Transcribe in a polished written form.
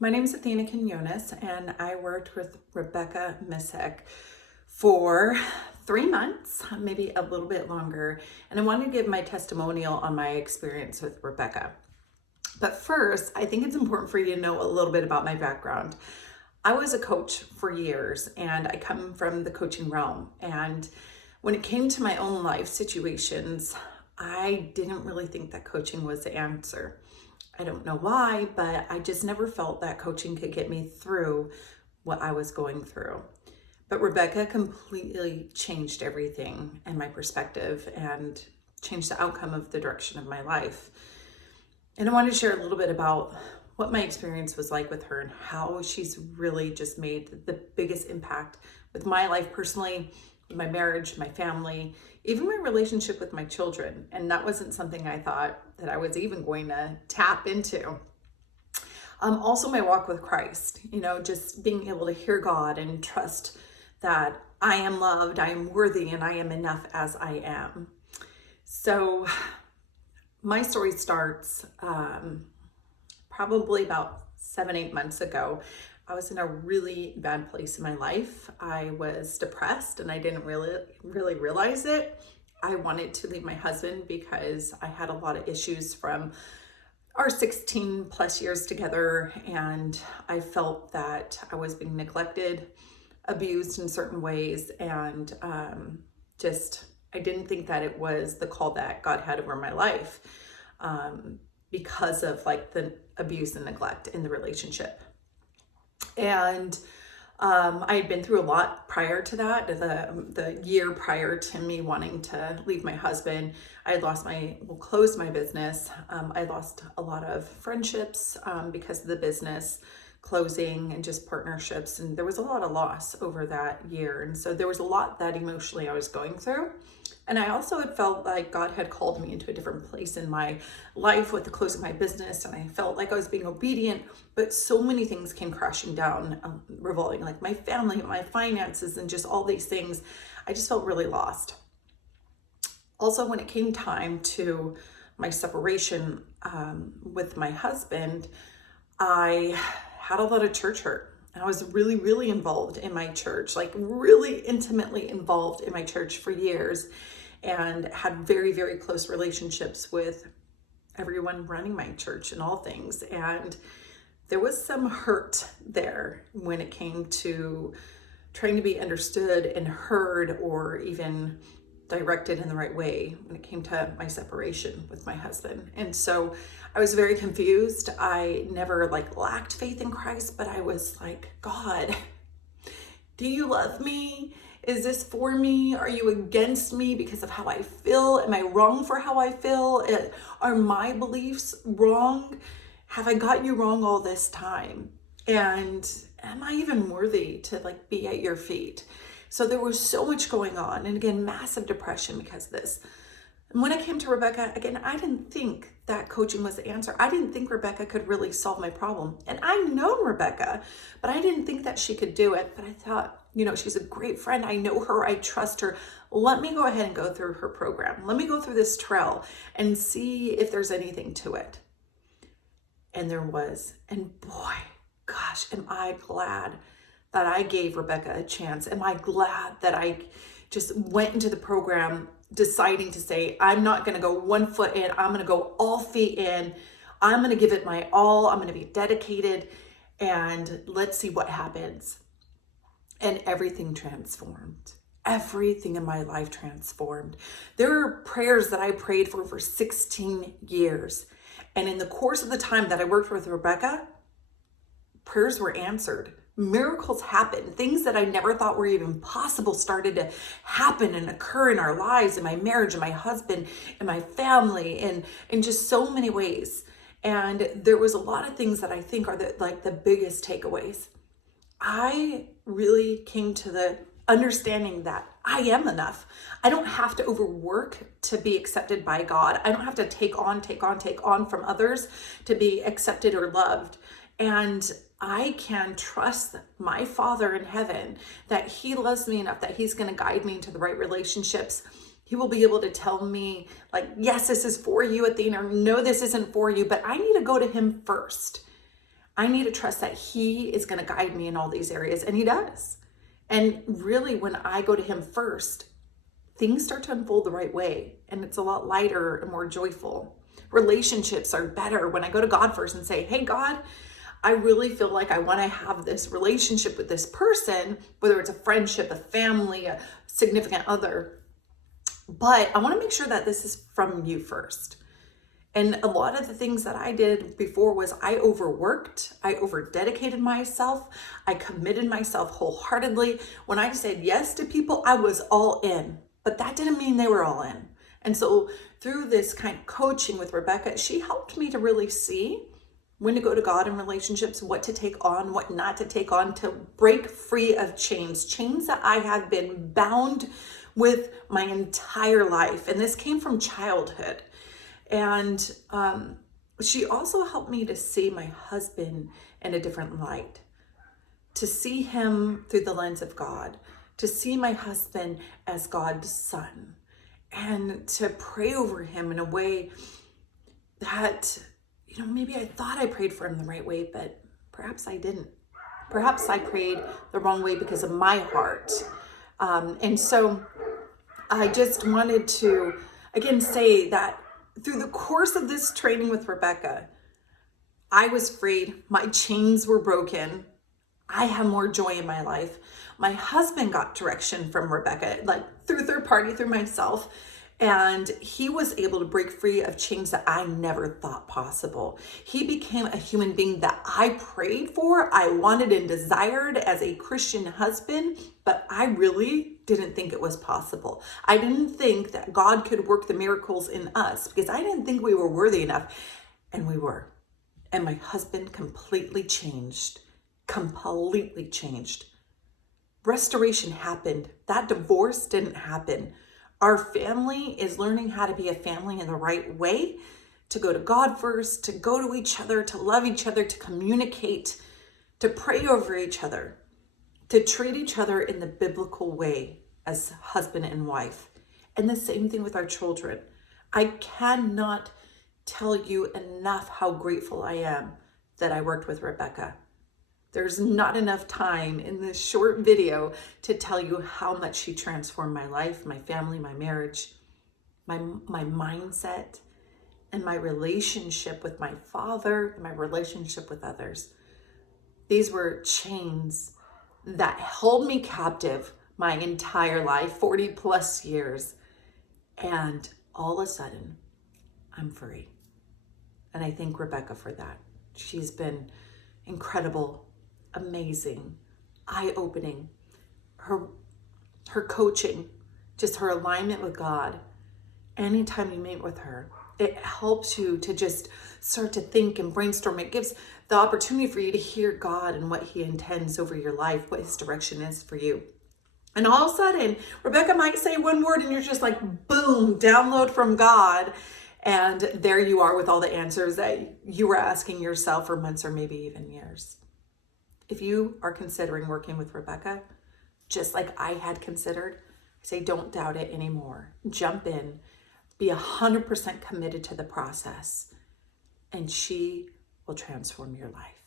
My name is Athena Quinones, and I worked with Rebecca Misick for 3 months, maybe a little bit longer. And I want to give my testimonial on my experience with Rebecca. But first, I think it's important for you to know a little bit about my background. I was a coach for years, and I come from the coaching realm. And when it came to my own life situations, I didn't really think that coaching was the answer. I don't know why, but I just never felt that coaching could get me through what I was going through. But Rebecca completely changed everything and my perspective and changed the outcome of the direction of my life. And I wanted to share a little bit about what my experience was like with her and how she's really just made the biggest impact with my life personally, with my marriage, my family, even my relationship with my children. And that wasn't something I thought that I was even going to tap into. Also my walk with Christ, just being able to hear God and trust that I am loved, I am worthy, and I am enough as I am. So my story starts probably about 7-8 months ago. I was in a really bad place in my life. I was depressed and I didn't really realize it. I wanted to leave my husband because I had a lot of issues from our 16 plus years together, and I felt that I was being neglected, abused in certain ways, and I didn't think that it was the call that God had over my life because of the abuse and neglect in the relationship. And I had been through a lot prior to that. The year prior to me wanting to leave my husband, I had closed my business. I lost a lot of friendships because of the business closing and just partnerships. And there was a lot of loss over that year. And so there was a lot that emotionally I was going through. And I also had felt like God had called me into a different place in my life with the close of my business. And I felt like I was being obedient, but so many things came crashing down, revolving like my family, my finances, and just all these things. I just felt really lost. Also, when it came time to my separation with my husband, I had a lot of church hurt. I was really, really involved in my church, really intimately involved in my church for years, and had very, very close relationships with everyone running my church and all things. And there was some hurt there when it came to trying to be understood and heard, or even directed in the right way when it came to my separation with my husband. And so I was very confused. I never lacked faith in Christ, but I was like, God, do you love me? Is this for me? Are you against me because of how I feel? Am I wrong for how I feel? Are my beliefs wrong? Have I got you wrong all this time? And am I even worthy to be at your feet? So there was so much going on, and again, massive depression because of this. And when I came to Rebecca, again, I didn't think that coaching was the answer. I didn't think Rebecca could really solve my problem. And I've known Rebecca, but I didn't think that she could do it. But I thought, she's a great friend. I know her. I trust her. Let me go ahead and go through her program. Let me go through this trail and see if there's anything to it. And there was. And boy, gosh, am I glad that I gave Rebecca a chance. Am I glad that I just went into the program deciding to say, I'm not going to go 1 foot in. I'm going to go all feet in. I'm going to give it my all. I'm going to be dedicated, and let's see what happens. And everything transformed. Everything in my life transformed. There are prayers that I prayed for 16 years. And in the course of the time that I worked with Rebecca, prayers were answered. Miracles happened. Things that I never thought were even possible started to happen and occur in our lives, in my marriage, in my husband, in my family, and in just so many ways. And there was a lot of things that I think are the biggest takeaways. I really came to the understanding that I am enough. I don't have to overwork to be accepted by God. I don't have to take on from others to be accepted or loved. And I can trust my Father in heaven that He loves me enough that He's going to guide me into the right relationships. He will be able to tell me, yes, this is for you, Athena, or no, this isn't for you, but I need to go to Him first. I need to trust that he is going to guide me in all these areas, and he does. And really, when I go to him first, things start to unfold the right way, and it's a lot lighter and more joyful. Relationships are better when I go to God first and say, hey, God, I really feel like I want to have this relationship with this person, whether it's a friendship, a family, a significant other, but I want to make sure that this is from you first. And a lot of the things that I did before was I overworked, I overdedicated myself, I committed myself wholeheartedly. When I said yes to people, I was all in, but that didn't mean they were all in. And so through this kind of coaching with Rebecca, she helped me to really see when to go to God in relationships, what to take on, what not to take on, to break free of chains that I have been bound with my entire life. And this came from childhood. And she also helped me to see my husband in a different light, to see him through the lens of God, to see my husband as God's son, and to pray over him in a way that, maybe I thought I prayed for him the right way, but perhaps I didn't. Perhaps I prayed the wrong way because of my heart. And so I just wanted to, again, say that through the course of this training with Rebecca, I was freed. My chains were broken. I have more joy in my life. My husband got direction from Rebecca, like through third party, through myself. And he was able to break free of chains that I never thought possible. He became a human being that I prayed for, I wanted and desired as a Christian husband, but I really didn't think it was possible. I didn't think that God could work the miracles in us because I didn't think we were worthy enough. And we were. And my husband completely changed. Restoration happened. That divorce didn't happen. Our family is learning how to be a family in the right way, to go to God first, to go to each other, to love each other, to communicate, to pray over each other, to treat each other in the biblical way as husband and wife. And the same thing with our children. I cannot tell you enough how grateful I am that I worked with Rebecca. There's not enough time in this short video to tell you how much she transformed my life, my family, my marriage, my mindset, and my relationship with my father, and my relationship with others. These were chains that held me captive my entire life, 40 plus years. And all of a sudden, I'm free. And I thank Rebecca for that. She's been incredible, amazing, eye-opening. Her coaching, just her alignment with God. Anytime you meet with her, it helps you to just start to think and brainstorm. It gives the opportunity for you to hear God and what he intends over your life, what his direction is for you. And all of a sudden, Rebecca might say one word and you're just like, boom, download from God. And there you are with all the answers that you were asking yourself for months or maybe even years. If you are considering working with Rebecca, just like I had considered, I say don't doubt it anymore. Jump in, be 100% committed to the process, and she will transform your life.